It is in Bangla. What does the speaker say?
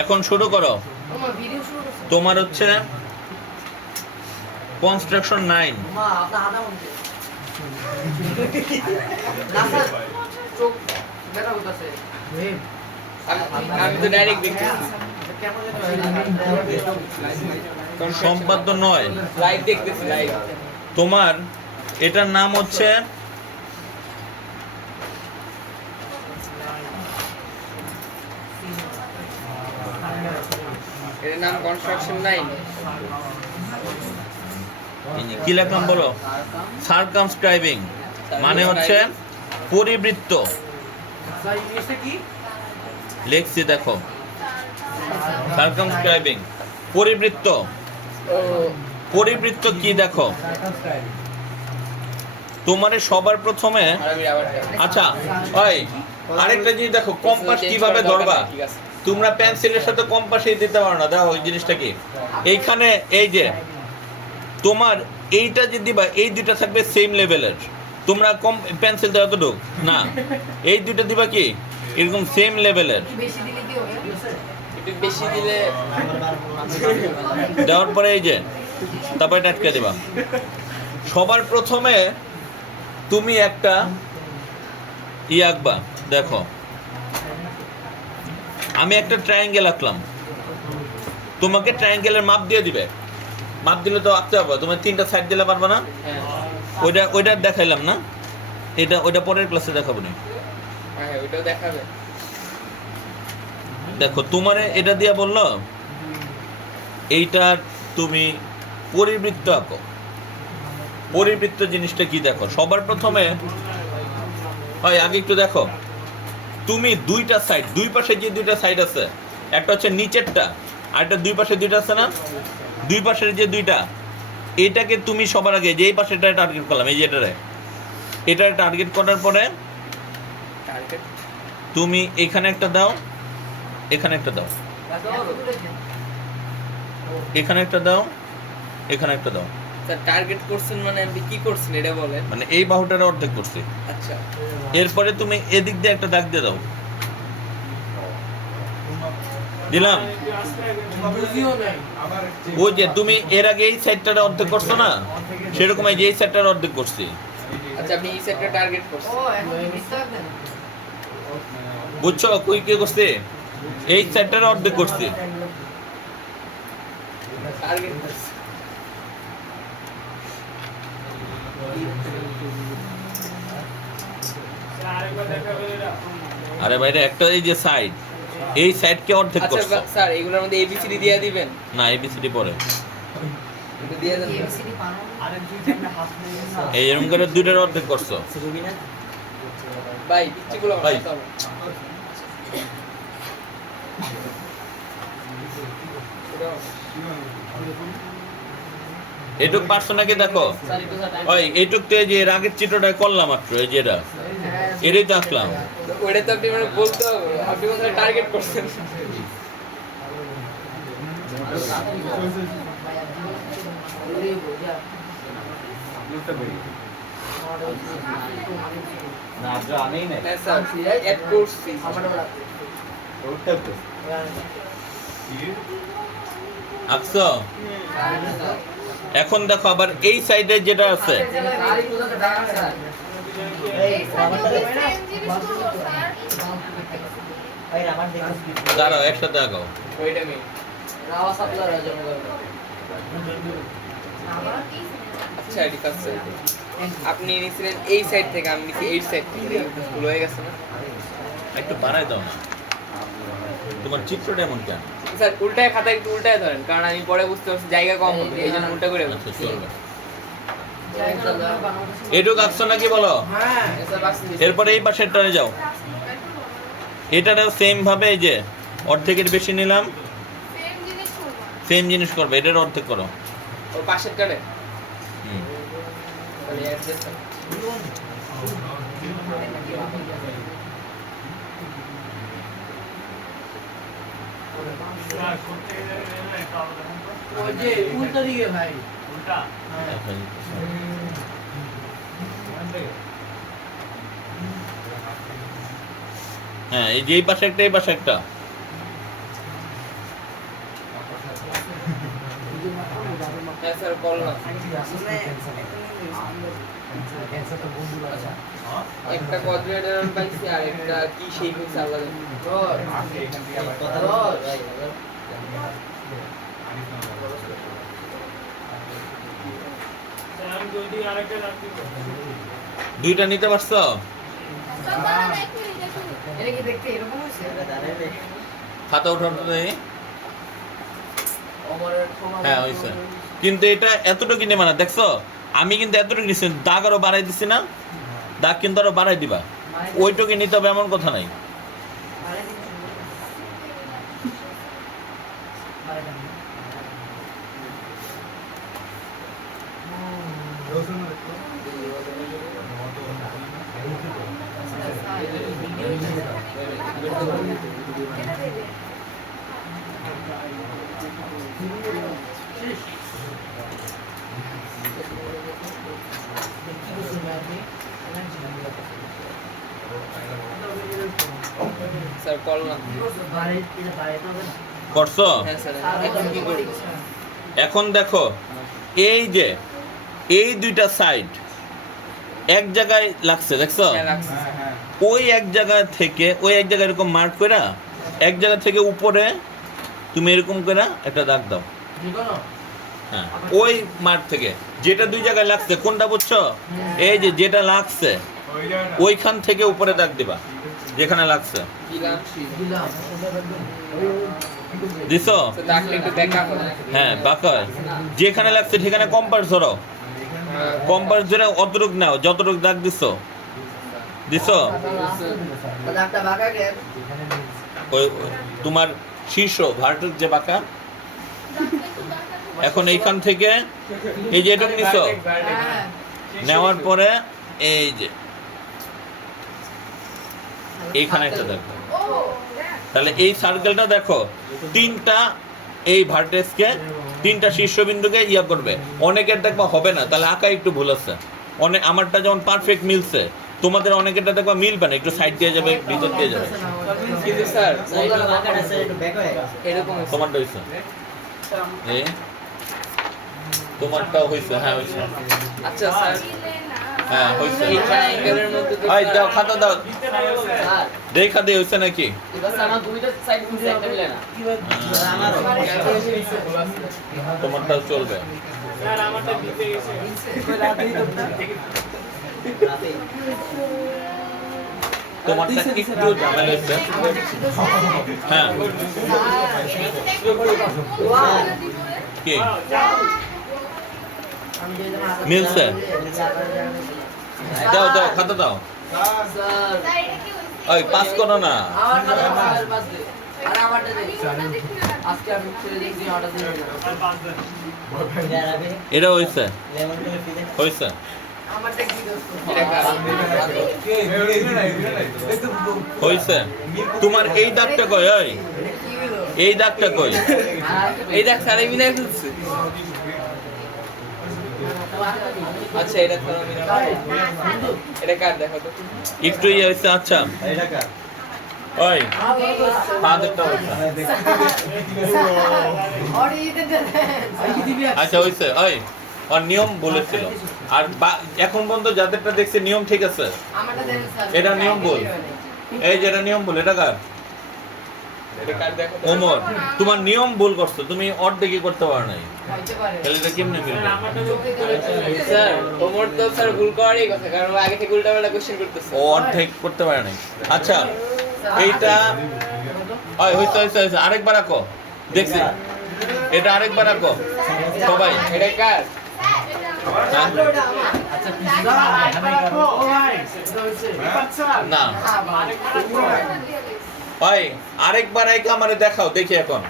এখন শুরু করো। তোমার হচ্ছে কনস্ট্রাকশন নাইন সম্পাদ্য নয়। তোমার এটার নাম হচ্ছে এর নাম কনস্ট্রাকশন এই কি লেখলাম বলো? সার্কামস্ক্রাইবিং মানে হচ্ছে পরিবৃত্ত। লেখছি দেখো। সার্কামস্ক্রাইবিং পরিবৃত্ত। পরিবৃত্ত কি দেখো? তোমারে সবার প্রথমে আচ্ছা ওই আরেকটা জিনিস দেখো কম্পাস কীভাবে ধরবা? ঠিক আছে। তোমরা পেন্সিলের সাথে কম্পাসই দিতে পারো না। দেখো ওই জিনিসটা কি? এইখানে এই যে তোমার এইটা যে দিবা এই দুইটা থাকবে সেম লেভেলের তোমরা কম পেন্সিল দেওয়া তো ঢোক না। এই দুইটা দিবা কি? এরকম সেম লেভেলের বেশি দিলে কি হবে? বেশি দিলে দেওয়ার পরে এই যে তারপরে এটা আটকে দিবা। সবার প্রথমে তুমি একটা ই আঁকবা দেখো। আমি একটা ট্রায়াঙ্গেল আঁকলাম। তোমাকে ট্রায়াঙ্গেলের মাপ দিয়ে দিবে। মাপ দিলে তো আঁকতে হবে। তোমার তিনটা সাইড দিলে পারবে না। হ্যাঁ ওইটা ওইটা দেখাইলাম না। এটা ওইটা পরের ক্লাসে দেখাবো না। হ্যাঁ দেখাবে। দেখো তোমার এটা দিয়া বলল এইটার তুমি পরিবৃত্ত আঁকো। পরিবৃত্ত জিনিসটা কি দেখো? সবার প্রথমে হয় আগে একটু দেখো। তুমি দুইটা সাইড দুই পাশে যে দুইটা সাইড আছে একটা হচ্ছে নিচেরটা আর একটা দুই পাশে দুইটা আছে না? দুই পাশের যে দুইটা এটাকে তুমি সবার আগে যে এই পাশেটা টার্গেট করলাম এই যে এটারে এটা টার্গেট করার পরে টার্গেট তুমি এখানে একটা দাও এখানে একটা দাও। এখানে একটা দাও এখানে একটা দাও। স্যার টার্গেট করছেন মানে আপনি কি করছেন এটা বলেন। মানে এই বাহুটার অর্ধেক করছি। আচ্ছা। এরপরে তুমি এদিক দিয়ে একটা দাগ দিয়ে দাও। দিলাম। ওই যে তুমি এর আগে এই সাইডটার অর্ধেক করছ না? সেরকম এই যে এই সাইডটার অর্ধেক করছি। আচ্ছা আপনি এই সেটটা টার্গেট করছেন। বুঝছ? কই কে করছে? এই সাইডটার অর্ধেক করছি। টার্গেট করছেন। আরে বাইরে একটা এই যে সাইড এই সাইডকে অর্ধেক আচ্ছা করছ। বা- স্যার এগুলোর মধ্যে এবিসিডি দিয়ে দিবেন? না এবিসিডি পরে। একটু দিয়ে দেন। না। এবিসিডি পানো এই এরকম করে দুইটার অর্ধেক করছ। ভাই পিচ্চিগুলো ভাই। এটুক পারছ নাকি দেখো? ওই এইটুক তো এই যে এর আগের চিত্রটা করলাম মাত্র এই যে এটা। এটাই তো আঁকলাম। ওইটা তো আপনি মানে বলতে হবে। আপনি কোথায় টার্গেট করছেন? হ্যাঁ স্যার করছি। এখন দেখো আবার এই সাইডে যেটা আছে। দাঁড়াও একসাথে আচ্ছা আছে আপনি নিছিলেন এই সাইড থেকে আমি এই সাইড থেকে। ভুল হয়ে গেছে না? একটু বাড়াই দাও না। তোমার চিত্রটা এমন কেন? স্যার উল্টায় খাতা একটু উল্টায় ধরেন কারণ আমি পরে বুঝতে পারছি জায়গা কম হবে এই জন্য উল্টা করে আচ্ছা চলবে। এটুক আঁকছো নাকি বলো? এরপরে এই পাশেরটারে যাও। এটারেও সেম ভাবে এই যে অর্ধেকের বেশি নিলাম। সেম জিনিস করবে এটার অর্ধেক করো। ওর পাশের টারে হুম। ওই যে উল্টা দিকে ভাই। হ্যাঁ এই যে এই পাশে একটা, এই পাশে একটা। হ্যাঁ, একটা পাইছি আর কি সেই পাইছি, আলাদা। দুইটা নিতে পারছ? খাতা নেই হ্যাঁ হয়েছে কিন্তু এটা এতটুকু নেবে না দেখছ? আমি কিন্তু এতটুকু নিচ্ছি দাগ আরও বাড়াই দিছি না? দাগ কিন্তু আরও বাড়াই দিবা। ওইটুকু নিতে হবে, এমন কথা নাই। স্যার করলাম করছ? হ্যাঁ এখন দেখো এই যে এই দুইটা সাইড এক জায়গায় লাগছে দেখছ? হ্যাঁ ওই এক জায়গা থেকে, ওই এক জায়গায় এরকম মার্ক করে এক জায়গা থেকে উপরে তুমি এরকম করে একটা দাগ দাও। হ্যাঁ ওই মার্ক থেকে। যেটা দুই জায়গায় লাগছে, কোনটা বুঝছ? এই যে যেটা লাগছে, ওইখান থেকে উপরে দাগ দিবা, যেখানে লাগছে। হবে হ্যাঁ বাঁকা যেখানে লাগছে, সেখানে কম্পাস ধরো। কম্পাস ধরে অতটুক নাও, যতটুক দাগ দিছো। দিছো? তোমার শীর্ষ ভার্টের যে বাঁকা? এখন এইখান থেকে এই যে এটুক নিছো? হ্যাঁ। নেওয়ার পরে এই যে। এইখানে একটা দেখো। তাহলে এই সার্কেলটা দেখো তিনটা এই ভার্টেক্সকে তিনটা শীর্ষবিন্দুকে ইয়া করবে। অনেকের দেখবা হবে না তাহলে আঁকা একটু ভুল আছে। অনেক আমারটা যেমন পারফেক্ট মিলছে। তোমাদের অনেকেরটা দেখবা মিলবে না একটু সাইড দিয়ে যাবে ভিতর দিয়ে যাবে। কিন্তু স্যার তোমারটা হয়েছে। তোমারটা হয়েছে হ্যাঁ। হয়েছে আচ্ছা স্যার। হ্যাঁ হয়েছে এই দাও খাতা দাও। দেখা দিয়ে হয়েছে নাকি? সাইড মিলে একটা তোমারটা একটু ঝামেলা হয়েছে হ্যাঁ। কি? মিলছে? দাও দাও খাতা দাও। ওই পাস করো না। এটা হয়েছে। হয়েছে। তোমার এই দাগটা কই ওই এই দাগটা কই? এই স্যার এই মিলাই ফেলছে। আচ্ছা এটা তো আমি এটা কার দেখো তো? একটু ইয়ে হয়েছে আচ্ছা। ওই আচ্ছা ওই। নিয়ম বলেছিল। আর বা- এখন পর্যন্ত যাদেরটা দেখছে নিয়ম ঠিক আছে। এটা নিয়ম বল। এই যেটা নিয়ম বল এটা কার? এটা কার দেখো? তো ওমর তোমার নিয়ম ভুল করছ তুমি অর্ধেকই করতে পারো নাই। তাহলে এটা কেমনে মিলবে? স্যার ওমর তো স্যার ভুল করারই কথা কারণ ও আগে থেকে কোশ্চেন করতেছে। ও অর্ধেক করতে পারে নাই। আচ্ছা এইটা ওই হইছে হইছে হইছে আরেকবার আঁকো। দেখছি। এটা আরেকবার আঁকো। সবাই। এটা কার? ওই আরেকবার আইকা আমারে দেখাও দেখি এখন।